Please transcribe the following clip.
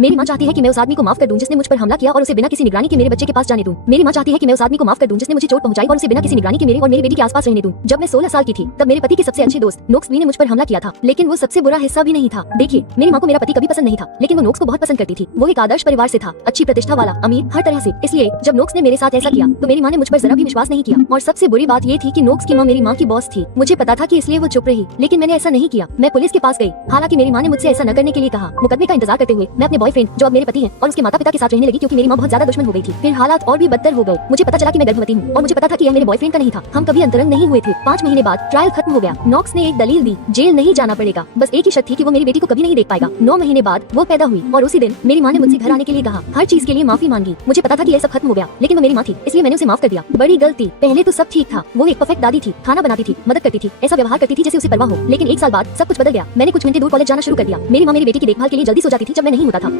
मेरी माँ चाहती है कि मैं उस आदमी को माफ कर दूं जिसने मुझ पर हमला किया और उसे बिना किसी निगरानी के मेरे बच्चे के पास जाने दूं। मेरी माँ चाहती है कि मैं उस आदमी को माफ कर दूं जिसने मुझे चोट पहुंचाई और उसे बिना किसी निगरानी के मेरे और मेरी बेटी के आसपास रहने दूं। जब मैं 16 साल की थी तब मेरे पति के सबसे अच्छे दोस्त नोक्सबी ने मुझ पर हमला किया था, लेकिन वो सबसे बुरा हिस्सा भी नहीं था। देखिए, मेरी माँ को मेरा पति कभी पसंद नहीं था, लेकिन वो नोक्स को बहुत पसंद करती थी। वो एक आदर्श परिवार से था, अच्छी प्रतिष्ठा वाला, अमीर, हर तरह से। इसलिए जब नोक्स ने मेरे साथ ऐसा किया तो मेरी माँ ने मुझ पर जरा भी विश्वास नहीं किया। और सबसे बुरी बात ये थी कि नोक्स की माँ मेरी माँ की बॉस थी। मुझे पता था कि इसलिए वो चुप रही, लेकिन मैंने ऐसा नहीं किया। मैं पुलिस के पास गई, हालांकि मेरी माँ ने मुझसे ऐसा न करने के लिए कहा। मुकदमे का इंतजार करते हुए मैं अपने बॉयफ्रेंड, जो अब मेरे पति हैं, और उसके माता पिता के साथ रहने लगी क्योंकि मेरी माँ बहुत ज्यादा दुश्मन हो गई थी। फिर हालात और भी बदतर हो गए। मुझे पता चला कि मैं गर्भवती हूँ और मुझे पता था कि यह मेरे बॉयफ्रेंड का नहीं था। हम कभी अंतरंग नहीं हुए थे। 5 महीने बाद ट्रायल खत्म हो गया। नॉक्स ने एक दलील दी, जेल नहीं जाना पड़ेगा, बस एक ही शर्त थी कि वो मेरी बेटी को कभी नहीं देख पाएगा। 9 महीने बाद वो पैदा हुई और उसी दिन मेरी माँ ने मुझसे घर आने के लिए कहा, हर चीज के लिए माफी मांगी। मुझे पता था कि यह सब खत्म हो गया, लेकिन वो मेरी माँ थी, इसलिए मैंने उसे माफ कर दिया। बड़ी गलती। पहले तो सब ठीक था, वो एक परफेक्ट दादी थी, खाना बनाती थी, मदद करती थी, ऐसा व्यवहार करती थी जैसे उसे परवाह हो। लेकिन 1 साल बाद सब कुछ बदल गया। मैंने कुछ घंटे दूर कॉलेज जाना शुरू कर दिया। मेरी माँ मेरी बेटी की देखभाल के लिए जल्दी सो जाती थी जब मैं नहीं होता था।